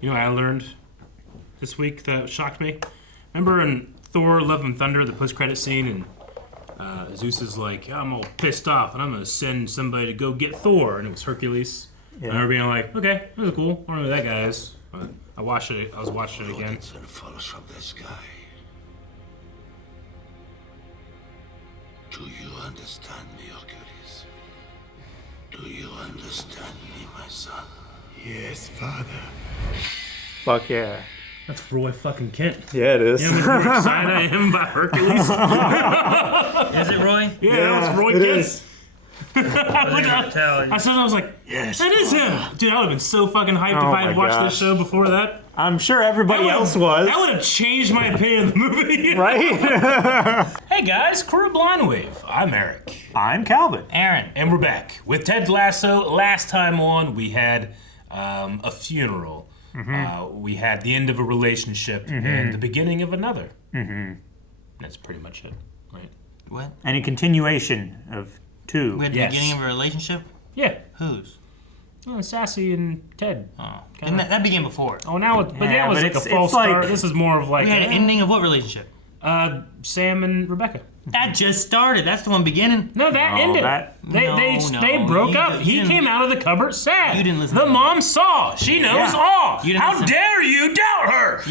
You know what I learned this week that shocked me? Remember in Thor: Love and Thunder, the post-credit scene, and Zeus is like, I'm all pissed off, and I'm gonna send somebody to go get Thor, and it was Hercules. Yeah. And I remember being like, okay, that was cool. I don't know who that guy is. But I was watching it again. Follows from the sky. Do you understand me, Hercules? Do you understand me, my son? Yes, Father. Fuck yeah. That's Roy fucking Kent. Yeah, it is. You know how much more excited I am about Hercules? Is it Roy? Yeah, that was Roy Kent. Is. I was like, yes, that is him. Dude, I would have been so fucking hyped if I had watched this show before that. I'm sure everybody else was. That would have changed my opinion of the movie. Right? Hey guys, Crew of Blind Wave. I'm Eric. I'm Calvin. Aaron. And we're back with Ted Lasso. Last time on, we had a funeral. Mm-hmm. We had the end of a relationship and the beginning of another. Mm-hmm. That's pretty much it, right? What? And a continuation of two. We had the beginning of a relationship? Yeah. Whose? Sassy and Ted. Oh. And that began before. Oh, now it, that was like a false start. This is more of like... We had an ending of what relationship? Sam and Rebecca. That just started. That's the one beginning. No, that ended. They broke up. He came out of the cupboard sad. You didn't listen. The mom saw. She knows all. How dare you doubt her?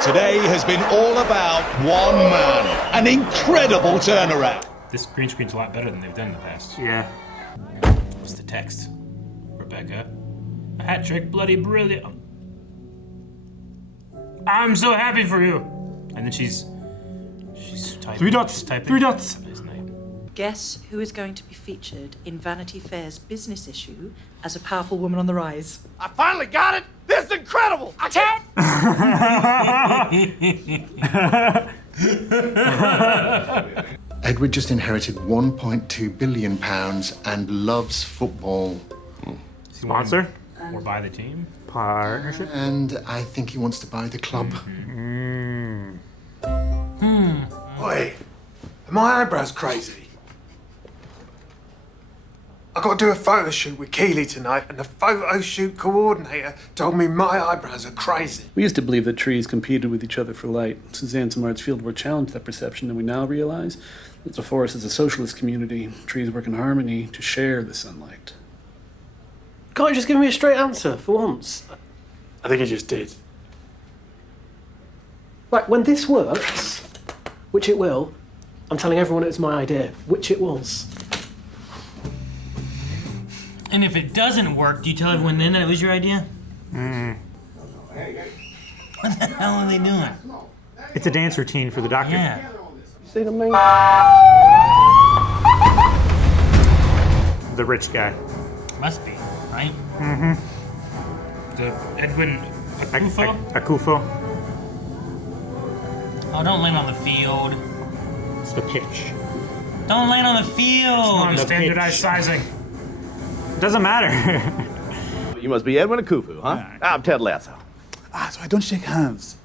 Today has been all about one man. An incredible turnaround. This green screen's a lot better than they've done in the past. Yeah. What's the text? Rebecca. A hat trick, bloody brilliant. I'm so happy for you. And then she's typing. Three dots. His name. Guess who is going to be featured in Vanity Fair's business issue as a powerful woman on the rise? I finally got it! This is incredible! Ted! Edward just inherited £1.2 billion and loves football. Sponsor? Or buy the team? Partnership? And I think he wants to buy the club. Oi, are my eyebrows crazy? I got to do a photo shoot with Keeley tonight, and the photo shoot coordinator told me my eyebrows are crazy. We used to believe that trees competed with each other for light. Since Zanzimar's fieldwork challenged that perception, and we now realize that the forest is a socialist community. Trees work in harmony to share the sunlight. Can't you just give me a straight answer for once? I think he just did. Right, when this works, which it will, I'm telling everyone it was my idea, which it was. And if it doesn't work, do you tell everyone then that it was your idea? What the hell are they doing? It's a dance routine for the doctor. Yeah. See what I mean? The rich guy. Must be, right? The Edwin Akufo. Oh, don't land on the field. It's the pitch. Don't land on the field. It's not standardized sizing. Doesn't matter. You must be Edwin Akufo, huh? I'm Ted Lasso. So I don't shake hands.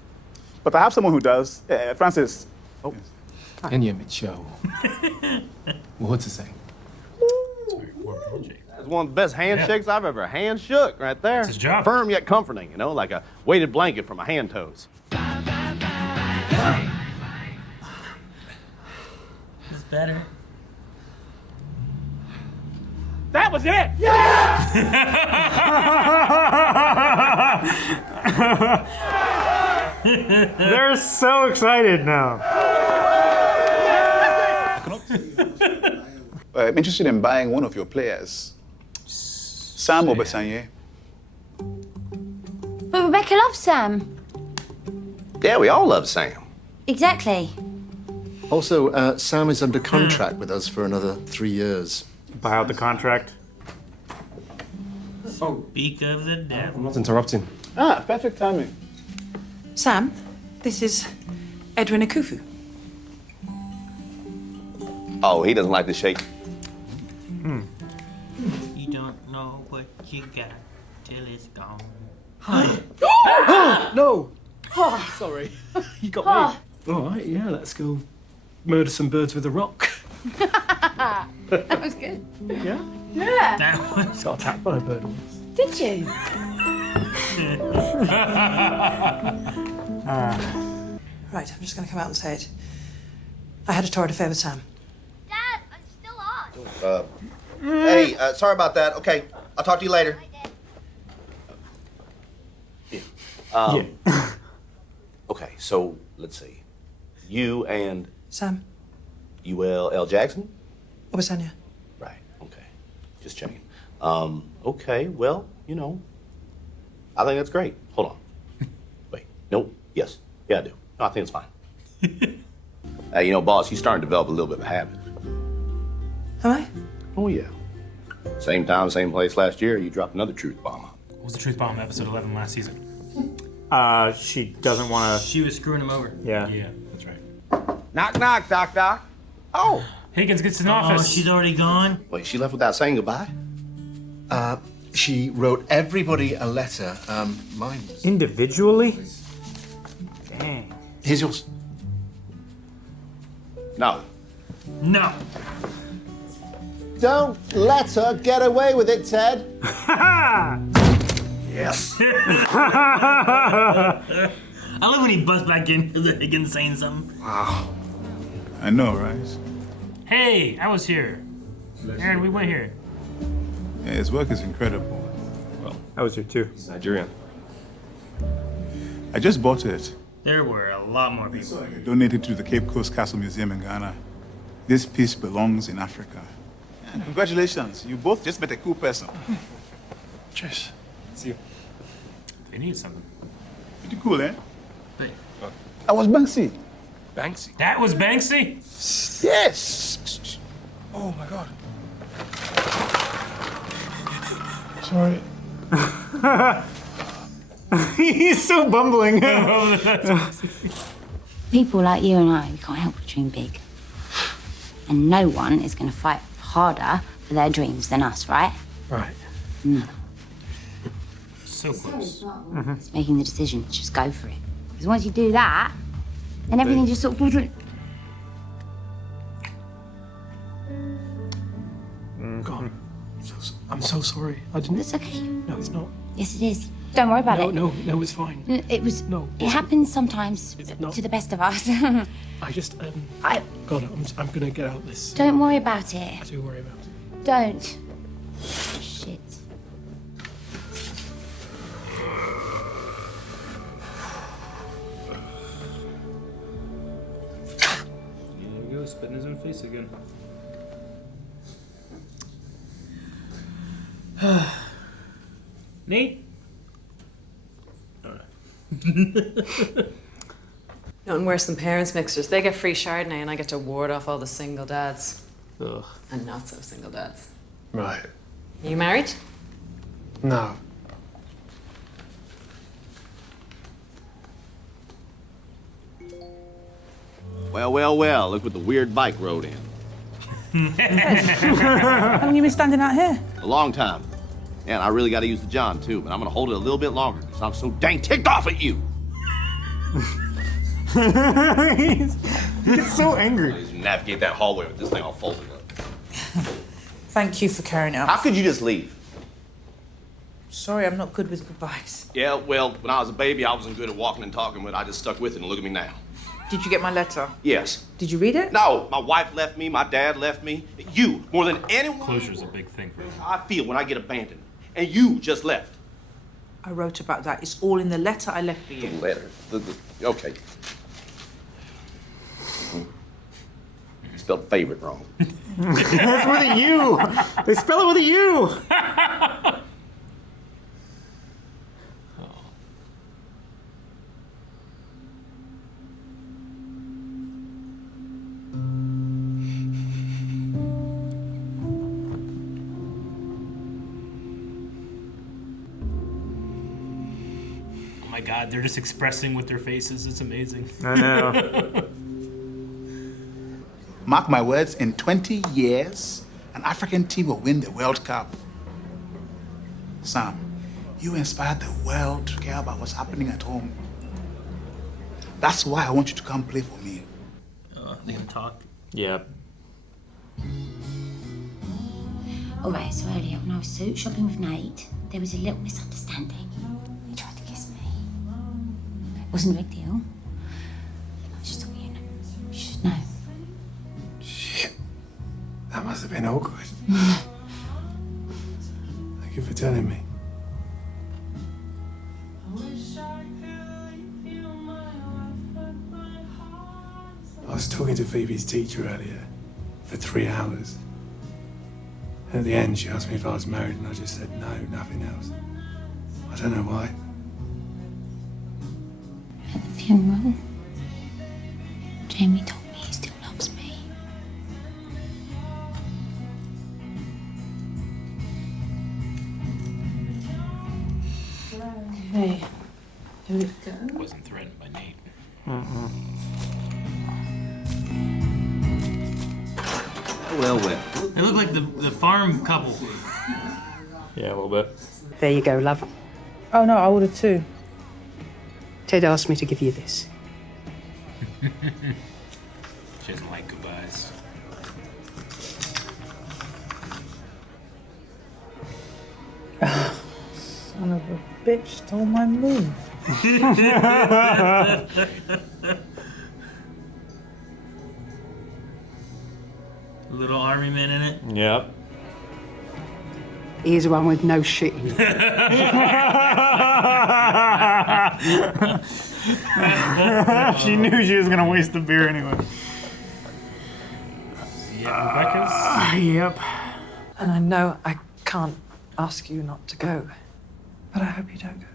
But I have someone who does. Francis. Oh. And you Mitchell. What's it say? That's one of the best handshakes I've ever handshook right there. It's his job. Firm yet comforting, you know, like a weighted blanket for my hand toes. It's better. That was it! They're so excited now. I'm interested in buying one of your players. Sam or Basanye? But Rebecca loves Sam. Yeah, we all love Sam. Exactly. Also, Sam is under contract with us for another 3 years. Buy out the contract. Speak of the devil. I'm not interrupting. Perfect timing. Sam, this is Edwin Akufo. Oh, he doesn't like to shake. You don't know what you got till it's gone. No! Oh, sorry. You got me. All right, yeah, let's go murder some birds with a rock. That was good. Yeah? Yeah. That was. Got attacked by a bird once. Did you? Right, I'm just going to come out and say it. I had a torrid affair with Sam. Dad, I'm still on. Hey, sorry about that. Okay, I'll talk to you later. Yeah. Okay, so let's see. You and Sam, ULL Jackson? Obasanya. Right, okay. Just checking. Okay, well, you know, I think that's great. Hold on. Wait, nope, yes. Yeah, I do. No, I think it's fine. Hey, you know, boss, you're starting to develop a little bit of a habit. Am I? Oh, yeah. Same time, same place last year, you dropped another truth bomb. What was the truth bomb episode 11 last season? She doesn't want to. She was screwing him over. Yeah. Yeah, that's right. Knock, knock, Doc Doc. Oh! Higgins gets in Oh, office. she's already gone? Wait, she left without saying goodbye? She wrote everybody a letter. Mine was... Individually? Dang. Here's yours. No. No. Don't let her get away with it, Ted. Yes. I love when he busts back in because Higgins saying something. Wow. I know, right? Hey, I was here. Aaron, we went here. Yeah, his work is incredible. Well, I was here too. He's Nigerian. I just bought it. There were a lot more people. I donated to the Cape Coast Castle Museum in Ghana. This piece belongs in Africa. And congratulations, you both just met a cool person. Cheers. See you. They need something. Pretty cool, eh? But I was Banksy. Banksy. That was Banksy? Yes! Oh my god. Sorry. He's so bumbling. People like you and I, we can't help but dream big. And no one is going to fight harder for their dreams than us, right? Right. So close. It's making the decision. Just go for it. Because once you do that, then everything just sort of falls in. God, I'm so sorry. I didn't. It's okay. No, it's not. Yes, it is. Don't worry about it. No, it's fine. It was. No. It happens sometimes to the best of us. I just, God, I'm gonna get out of this. Don't worry about it. I do worry about it. Don't. Shit. There he goes, spitting his own face again. Nate? Nothing worse than parents mixers. They get free Chardonnay and I get to ward off all the single dads. Ugh. And not so single dads. Right. You married? No. Well, look what the weird bike rode in. How long you been standing out here? A long time. Yeah, and I really got to use the John, too, but I'm going to hold it a little bit longer because I'm so dang ticked off at you. He gets so angry. Please navigate that hallway with this thing all folded up. Thank you for carrying it out. How could you just leave? Sorry, I'm not good with goodbyes. Yeah, well, when I was a baby, I wasn't good at walking and talking, but I just stuck with it, and look at me now. Did you get my letter? Yes. Did you read it? No, my wife left me, my dad left me. You, more than anyone. Closure's a big thing for me. How I feel when I get abandoned, and you just left. I wrote about that. It's all in the letter I left for you. The letter. Okay. Spelled favorite wrong. That's with a U. They spell it with a U. Oh my god, they're just expressing with their faces. It's amazing. I know. Mark my words, in 20 years, an African team will win the World Cup. Sam, you inspired the world to care about what's happening at home. That's why I want you to come play for me. They gonna talk? Yeah. All right, so earlier when I was suit shopping with Nate, there was a little misunderstanding. He tried to kiss me. It wasn't a big deal. I just thought you should know. Shit. That must have been awkward. Thank you for telling me. I was talking to Phoebe's teacher earlier for 3 hours. At the end, she asked me if I was married, and I just said no, nothing else. I don't know why. At the funeral, Jamie told me he still loves me. Okay. Here we go. Wasn't threatened by Nate. Well. They look like the farm couple. Yeah, a little bit. There you go, love. Oh no, I ordered 2. Ted asked me to give you this. She doesn't like goodbyes. Son of a bitch stole my move. Little army man in it. Yep. Here's one with no shit in it. She knew she was gonna waste the beer anyway. Yeah, Rebecca's. Yep. And I know I can't ask you not to go, but I hope you don't go.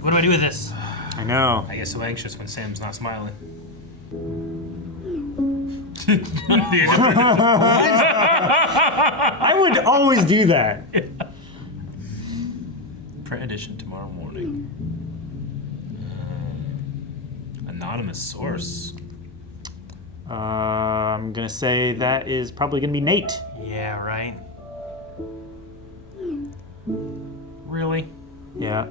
What do I do with this? I know. I get so anxious when Sam's not smiling. I would always do that. Print edition tomorrow morning. Anonymous source. I'm gonna say that is probably gonna be Nate. Yeah, right. Really? Yeah.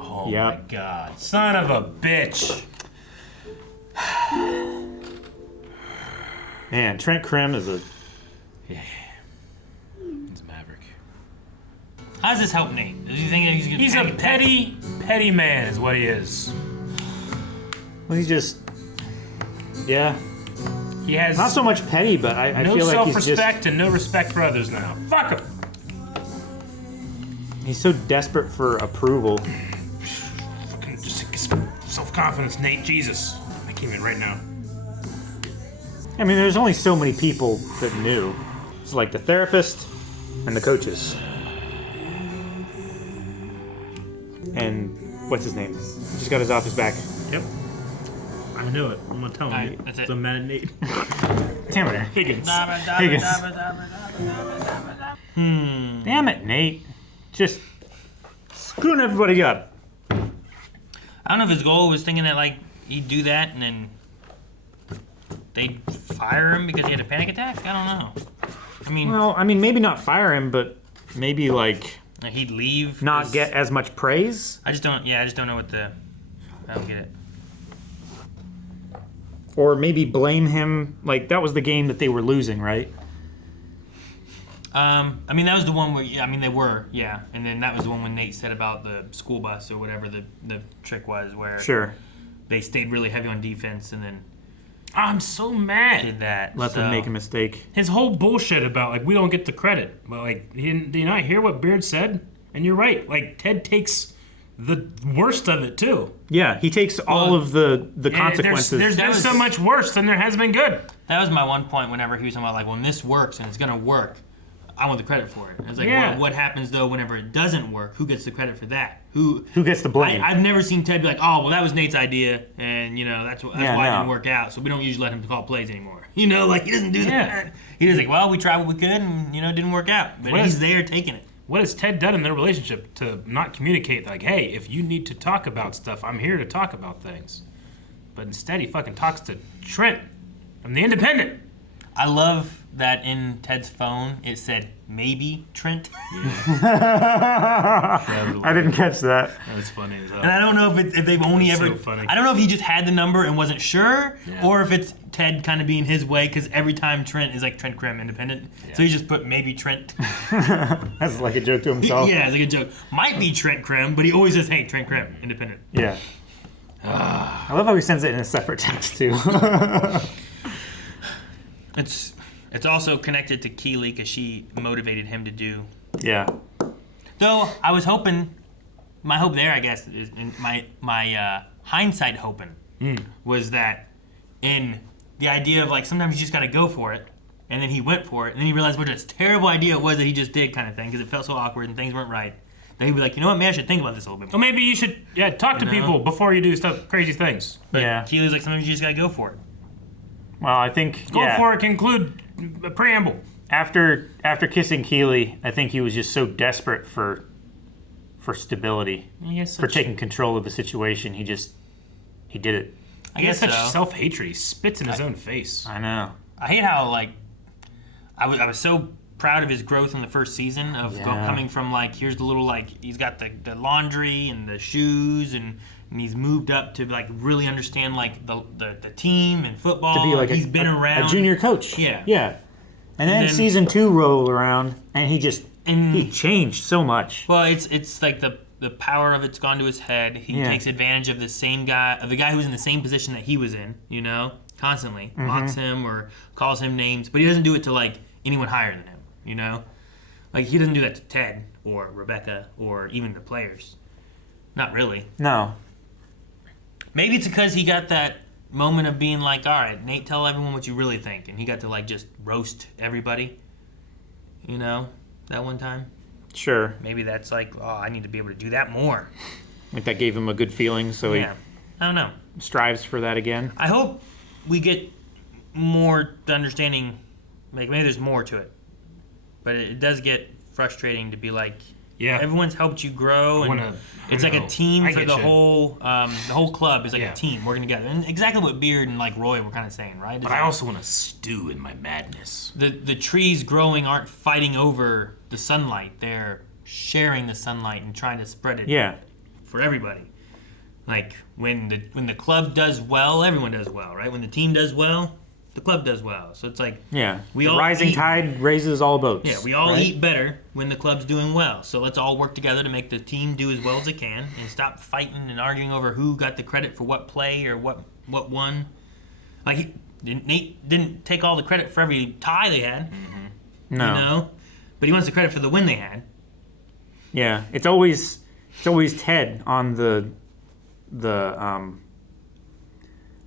Oh my god. Son of a bitch. Man, Trent Krim is a... Yeah. He's a maverick. How does this help Nate? Does he think that he's gonna He's a petty man is what he is. Well, he's just... Yeah. He has not so much petty, but I no feel like he's self-respect just... and no respect for others now. Fuck him! He's so desperate for approval. Fucking just self-confidence, Nate. Jesus. I can't even right now. I mean, there's only so many people that knew. It's like the therapist and the coaches. And what's his name? Just got his office back. Yep. I knew it. I'm gonna tell him. Alright, that's it. I'm mad at Nate. Damn it, Higgins. Higgins. Damn it, Nate. Just screwing everybody up. I don't know if his goal was thinking that like he'd do that and then they'd fire him because he had a panic attack. I don't know. I mean, Well, I mean, maybe not fire him, but maybe like he'd leave. not get as much praise. I just don't. Yeah, I just don't know what the. I don't get it. Or maybe blame him. Like, that was the game that they were losing, right? I mean, that was the one where, yeah, I mean, they were, yeah. And then that was the one when Nate said about the school bus or whatever the trick was, where Sure. they stayed really heavy on defense and then I'm so mad. did that. Let them make a mistake. His whole bullshit about like we don't get the credit. But like, did you not hear what Beard said? And you're right. Like Ted takes the worst of it too. Yeah, he takes all of the consequences. There's so much worse than there has been good. That was my one point whenever he was talking about like, when this works and it's gonna work, I want the credit for it. It's like, Yeah. what happens though whenever it doesn't work? Who gets the credit for that? Who gets the blame? I've never seen Ted be like, oh, well, that was Nate's idea, and you know that's why Yeah, it no. didn't work out. So we don't usually let him call plays anymore. You know, like he doesn't do Yeah. that. He just like, well, we tried what we could, and you know, it didn't work out. But What he's is- there taking it. What has Ted done in their relationship to not communicate? Like, hey, if you need to talk about stuff, I'm here to talk about things. But instead, he fucking talks to Trent from the Independent. I love that in Ted's phone it said maybe Trent. I didn't catch that. That was funny as hell. And I don't know if they've only It's ever. so funny. I don't know if he just had the number and wasn't sure, Yeah. or if it's Ted kind of being his way because every time Trent is like Trent Krim independent, so he just put maybe Trent. That's like a joke to himself. Yeah, it's like a joke. Might be Trent Krim, but he always says, "Hey, Trent Krim, independent." Yeah. I love how he sends it in a separate text too. It's also connected to Keeley because she motivated him to do. Yeah. Though I was hoping, my hope there, I guess, is in my hindsight hoping was that in the idea of like sometimes you just got to go for it, and then he went for it, and then he realized what a terrible idea it was that he just did, kind of thing, because it felt so awkward and things weren't right. That he'd be like, you know what, maybe I should think about this a little bit more. Well, maybe you should talk to people before you do crazy things. But Keeley's like, sometimes you just got to go for it. Well, I think Go for it can include a preamble. After kissing Keeley, I think he was just so desperate for stability, for taking control of the situation. He did it. He has such self-hatred. He spits in his own face. I know. I hate how like I was so proud of his growth in the first season of coming from like here's the little like he's got the laundry and the shoes and he's moved up to like really understand like the team and football. To be like he's been around a junior coach. Yeah. Yeah. And then season 2 rolled around and he changed so much. Well, it's like the power of it's gone to his head. He takes advantage of the guy who was in the same position that he was in, you know, constantly. Mocks him or calls him names, but he doesn't do it to like anyone higher than him, you know? Like he doesn't do that to Ted or Rebecca or even the players. Not really. No. Maybe it's because he got that moment of being like, all right, Nate, tell everyone what you really think. And he got to like just roast everybody, you know, that one time. Sure. Maybe that's like, oh, I need to be able to do that more. Like that gave him a good feeling, so he I don't know. Strives for that again. I hope we get more understanding, like maybe there's more to it. But it does get frustrating to be like, everyone's helped you grow, and it's like a team for the whole club is like a team working together. And exactly what Beard and like Roy were kind of saying, right? But I also want to stew in my madness. The trees growing aren't fighting over the sunlight; they're sharing the sunlight and trying to spread it for everybody. Like when the club does well, everyone does well, right? When the team does well, the club does well. So it's like the rising tide raises all boats. Yeah, we all eat better when the club's doing well. So let's all work together to make the team do as well as it can and stop fighting and arguing over who got the credit for what play or what won. Like Nate didn't take all the credit for every tie they had. No. You know? But he wants the credit for the win they had. Yeah, it's always Ted on the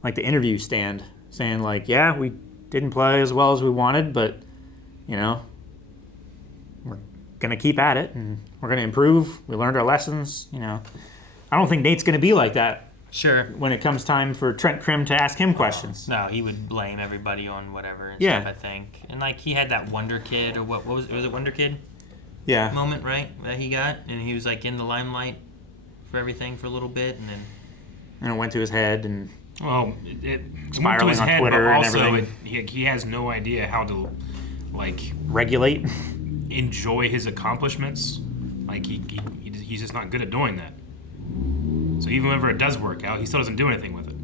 like the interview stand saying like, yeah, we didn't play as well as we wanted, but you know, we're gonna keep at it and we're gonna improve. We learned our lessons, you know. I don't think Nate's gonna be like that. Sure. When it comes time for Trent Krim to ask him questions. No, he would blame everybody on whatever and Yeah. stuff, I think. And like he had that Wonder Kid or what was it Wonder Kid? Yeah. Moment, right? That he got, and he was like in the limelight for everything for a little bit, and then it went to his head and it spiraling his on head, Twitter but and also everything. he has no idea how to like regulate, enjoy his accomplishments. Like he's just not good at doing that. So even whenever it does work out, he still doesn't do anything with it.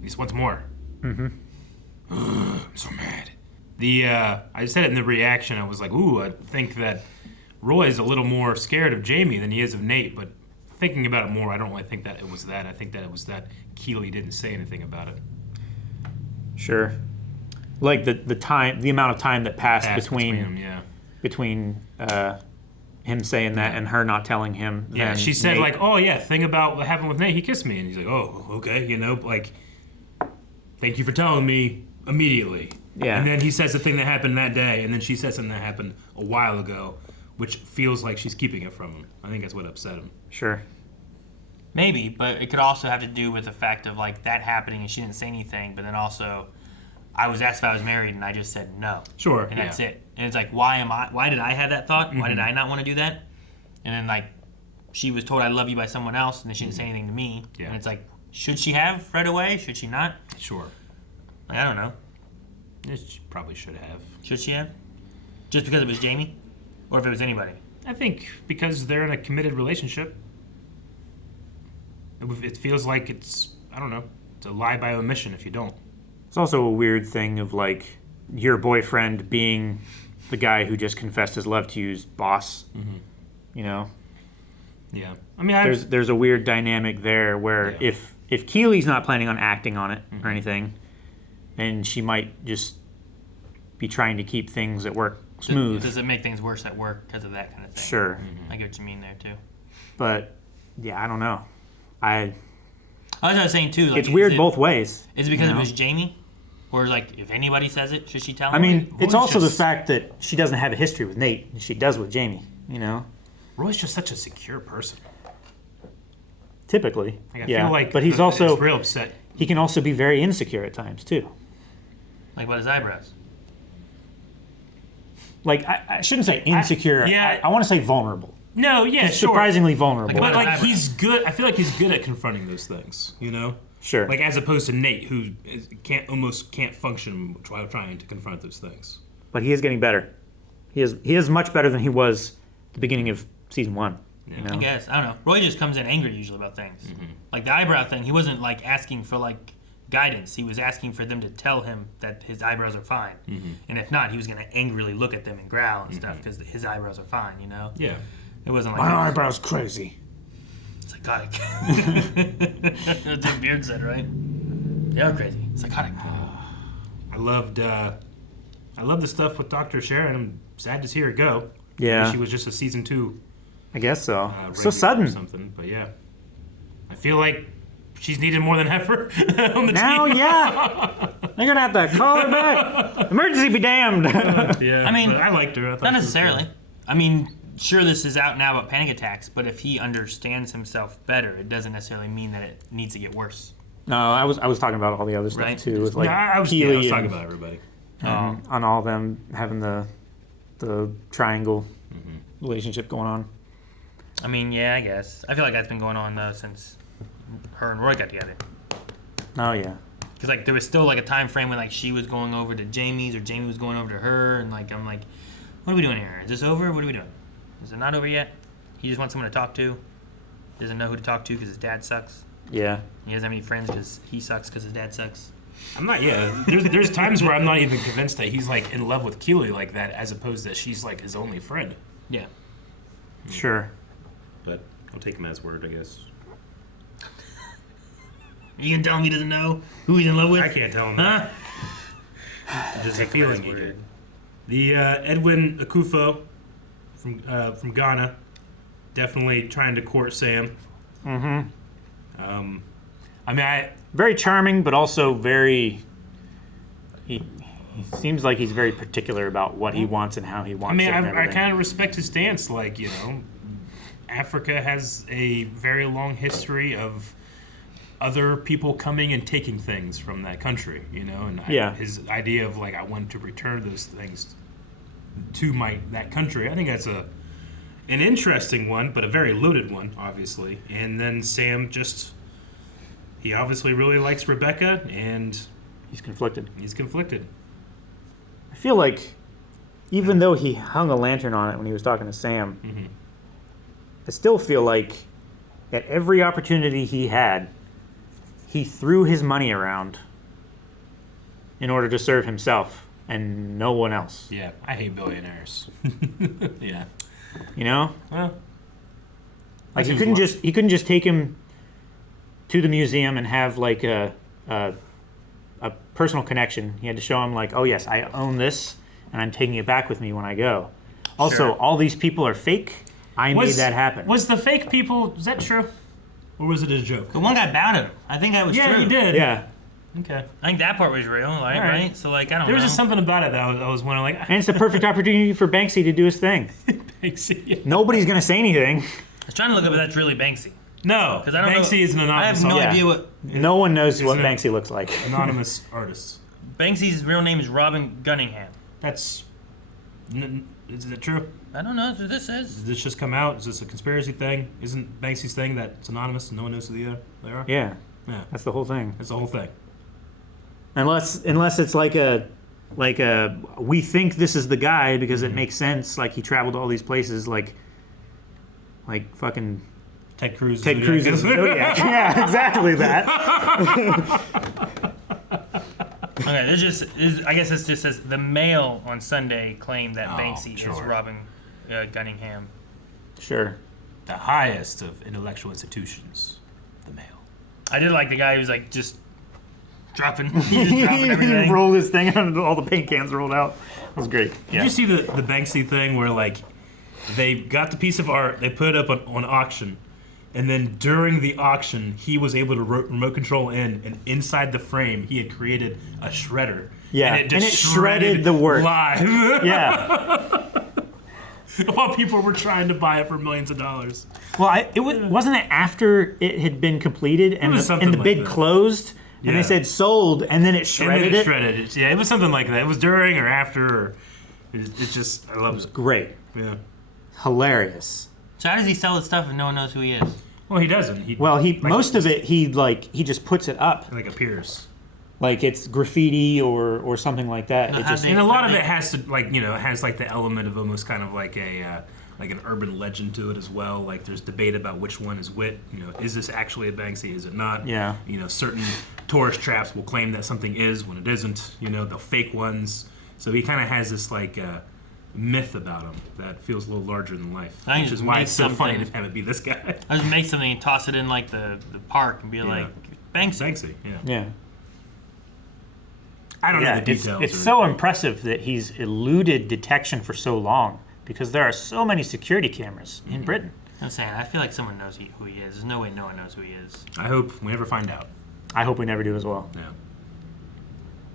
He just wants more. I'm so mad. I said it in the reaction. I was like, ooh, I think that Roy's a little more scared of Jamie than he is of Nate, but thinking about it more, I don't really think that it was that. I think that it was that Keeley didn't say anything about it. Sure. Like the amount of time that passed between him saying that and her not telling him. Yeah, she said Nate, like, oh yeah, thing about what happened with Nate, he kissed me, and he's like, oh, okay, you know, like, thank you for telling me immediately. Yeah. And then he says the thing that happened that day, and then she says something that happened a while ago, which feels like she's keeping it from him. I think that's what upset him. Sure. Maybe, but it could also have to do with the fact of like that happening and she didn't say anything, but then also I was asked if I was married and I just said no. Sure. And that's it. And it's like, why did I have that thought? Why did I not want to do that? And then like she was told I love you by someone else and then she didn't say anything to me. Yeah. And it's like, should she have right away? Should she not? Sure. Like, I don't know. She probably should have. Should she have? Just because it was Jamie? Or if it was anybody? I think because they're in a committed relationship. It feels like it's, I don't know, it's a lie by omission if you don't. It's also a weird thing of like your boyfriend being the guy who just confessed his love to you's boss. Mhm. You know? Yeah. I mean, there's a weird dynamic there where if Keeley's not planning on acting on it or anything, then she might just be trying to keep things at work smooth. Does it make things worse at work because of that kind of thing? Sure. I get what you mean there too. But yeah, I don't know. I was saying too. Like, it's weird both ways. Is it because you it know? was Jamie, or like if anybody says it, should she tell him? I mean, it's also the fact that she doesn't have a history with Nate, and she does with Jamie. You know, Roy's just such a secure person. typically. Like, I yeah, feel like but he's also real upset. He can also be very insecure at times too. Like about his eyebrows. Like I shouldn't say insecure. I want to say vulnerable. No, yeah, He's sure. surprisingly vulnerable. But like he's good. I feel like he's good at confronting those things. You know. Sure. Like as opposed to Nate, who almost can't function while trying to confront those things. But he is getting better. He is much better than he was at the beginning of season 1. You know? I guess. I don't know. Roy just comes in angry usually about things. Like the eyebrow thing, he wasn't like asking for like guidance. He was asking for them to tell him that his eyebrows are fine. And if not, he was going to angrily look at them and growl and stuff because his eyebrows are fine, you know? Yeah. It wasn't like... My eyebrow's crazy. Psychotic. That's what Beard said, right? They are crazy. Psychotic. I loved the stuff with Dr. Sharon. I'm sad to see her go. Yeah. Maybe she was just a season 2. I guess so. So regular sudden. Or something, but yeah. I feel like she's needed more than ever on the Now, team. yeah. They're going to have to call her back. Emergency be damned. Yeah. I mean, but I liked her. I thought not she was necessarily. good. I mean, sure, this is out now about panic attacks, but if he understands himself better, it doesn't necessarily mean that it needs to get worse. No, I was talking about all the other stuff Right. too, with like No, I was Keeley talking and- about everybody. and on all of them having the triangle relationship going on. I mean, yeah, I guess. I feel like that's been going on though since her and Roy got together. Oh yeah. Because like there was still like a time frame when like she was going over to Jamie's or Jamie was going over to her, and like I'm like, what are we doing here? Is this over? What are we doing? Is it not over yet? He just wants someone to talk to. He doesn't know who to talk to because his dad sucks. Yeah. He doesn't have any friends because he sucks because his dad sucks. I'm not. Yeah. There's times where I'm not even convinced that he's like in love with Keeley like that, as opposed that she's like his only friend. Yeah. Sure. But I'll take him as word, I guess. You can tell him he doesn't know who he's in love with? I can't tell him Huh? that. Just a feeling he did. The Edwin Akufo from Ghana, definitely trying to court Sam. Mm-hmm. I mean, very charming, but also very. He seems like he's very particular about what he wants and how he wants. I mean, it and I everything. kind of respect his stance. Like, you know, Africa has a very long history of other people coming and taking things from that country, you know, and his idea of like I want to return those things to that country. I think that's an interesting one, but a very loaded one, obviously. And then Sam he obviously really likes Rebecca, and he's conflicted. I feel like, even though he hung a lantern on it when he was talking to Sam, I still feel like at every opportunity he had, he threw his money around in order to serve himself and no one else. Yeah, I hate billionaires. Yeah. You know? Well, like he couldn't just take him to the museum and have like a personal connection. He had to show him like, oh yes, I own this and I'm taking it back with me when I go. Also, Sure. all these people are fake. I made that happen. Was the fake people, is that true? Or was it a joke? The one guy bounded him. I think that was true. Yeah, he did. Yeah. Okay. I think that part was real, right? All right. Right? So like, I don't know. There was just something about it that I was wondering, like, And it's the perfect opportunity for Banksy to do his thing. Banksy. Nobody's going to say anything. I was trying to look up if that's really Banksy. No, Because I don't know. Banksy is an anonymous I have no artist. idea what No one knows He's what an Banksy looks like. Anonymous artist. Banksy's real name is Robin Gunningham. That's. Is it true? I don't know. That's what this says. Did this just come out? Is this a conspiracy thing? Isn't Banksy's thing that it's anonymous and no one knows who they are? Yeah. Yeah. That's the whole thing. That's the whole thing. Unless it's like a like we think this is the guy because it makes sense. Like he traveled to all these places, like fucking Ted Cruz. Ted Cruz is Zodiac. Yeah, exactly that. Okay, I guess this just says the Mail on Sunday claimed that Banksy is robbing Gunningham. Sure. The highest of intellectual institutions, the Mail. I did like the guy who's like just dropping everything. He rolled his thing and all the paint cans rolled out. It was great. Did you see the Banksy thing where like they got the piece of art, they put it up on auction, and then during the auction he was able to remote control in, and inside the frame he had created a shredder. Yeah, and it just shredded the work live. Yeah. While people were trying to buy it for millions of dollars. Well, wasn't it after it had been completed and the bid closed, and they said sold, and then it shredded it? Shredded it. Yeah, it was something like that. It was during or after. Or it just, I love it. It was great. Yeah. Hilarious. So how does he sell his stuff if no one knows who he is? Well, he doesn't. Most of it he just puts it up. Like appears. Like it's graffiti or something like that. And a lot of it has to it has like the element of almost kind of like a like an urban legend to it as well. Like there's debate about which one is which. Is this actually a Banksy? Is it not? Yeah. Certain tourist traps will claim that something is when it isn't. The fake ones. So he kind of has this like myth about him that feels a little larger than life, which is why it's so funny to have it be this guy. I just make something and toss it in like the park and be like, Banksy. Yeah. I don't know the details. It's so impressive that he's eluded detection for so long because there are so many security cameras in Britain. I'm saying, I feel like someone knows who he is. There's no way no one knows who he is. I hope we never find out. I hope we never do as well. Yeah.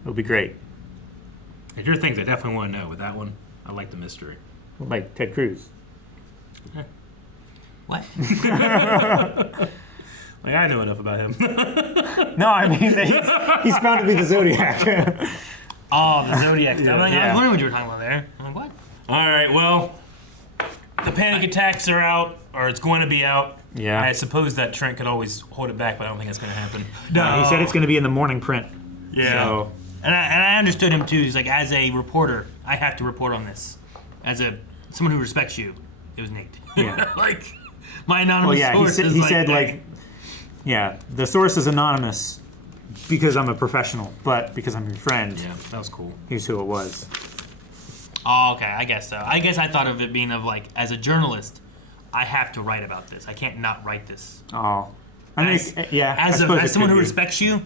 It'll be great. And there are things I definitely want to know with that one. I like the mystery. Like Ted Cruz. What? Like I know enough about him. No, I mean he's found to be the Zodiac. Oh, the Zodiac stuff. I was wondering what you were talking about there. I'm like, what? All right, well, the panic attacks are out, or it's going to be out. Yeah. I suppose that Trent could always hold it back, but I don't think that's going to happen. No, he said it's going to be in the morning print. Yeah. So. And I understood him too. He's like, as a reporter, I have to report on this. As someone who respects you, it was Nate. Yeah. Like my anonymous source. He said yeah, the source is anonymous because I'm a professional, but because I'm your friend. Yeah, that was cool. Here's who it was. Oh, okay, I guess so. I guess I thought of it being of like, as a journalist, I have to write about this. I can't not write this. Oh, I mean, as someone who respects you,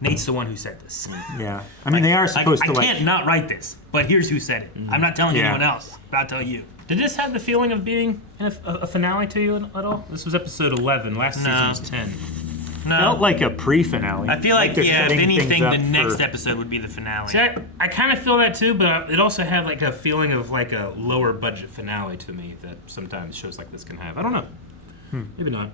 Nate's the one who said this. Yeah, I mean they are supposed to. I can't not write this, but here's who said it. I'm not telling anyone else, but I'll tell you. Did this have the feeling of being a finale to you at all? This was episode 11. Last season was 10. No. Felt like a pre-finale. I feel like they're if setting anything, things the up next for- episode would be the finale. See, I kind of feel that too, but it also had like a feeling of like a lower budget finale to me that sometimes shows like this can have. I don't know. Maybe not.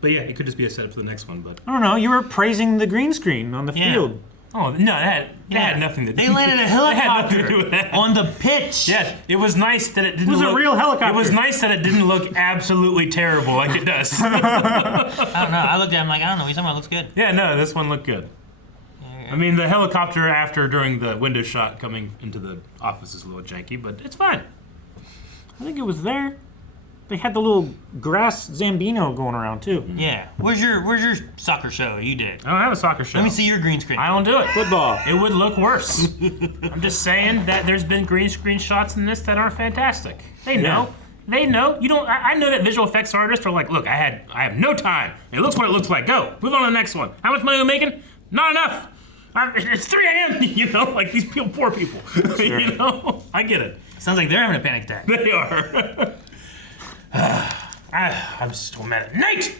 But yeah, it could just be a setup for the next one. But I don't know. You were praising the green screen on the field. Oh no, that had nothing to do. They landed a helicopter on the pitch. Yes, it was nice that it didn't. It was a real helicopter. It was nice that it didn't look absolutely terrible like it does. I don't know. I looked at him like, I don't know. He's somewhere looks good. Yeah, no, this one looked good. I mean, the helicopter during the window shot coming into the office is a little janky, but it's fine. I think it was there. They had the little grass Zambino going around too. Yeah. Where's your soccer show you did? I don't have a soccer show. Let me see your green screen. I don't do it. Football. It would look worse. I'm just saying that there's been green screen shots in this that aren't fantastic. They know. Yeah. They know. You don't. I know that visual effects artists are like, look, I have no time. It looks what it looks like. Go. Move on to the next one. How much money are we making? Not enough. It's 3 a.m. You know, like these poor people. Sure. You know, I get it. Sounds like they're having a panic attack. They are. I'm still mad at Nate.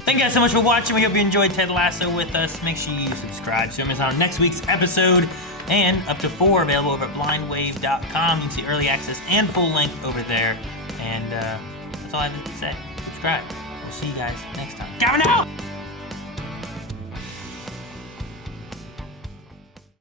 Thank you guys so much for watching. We hope you enjoyed Ted Lasso with us. Make sure you subscribe so you don't miss out on next week's episode. And up to 4 available over at blindwave.com. You can see early access and full length over there. And that's all I have to say. Subscribe. We'll see you guys next time. Gavin out!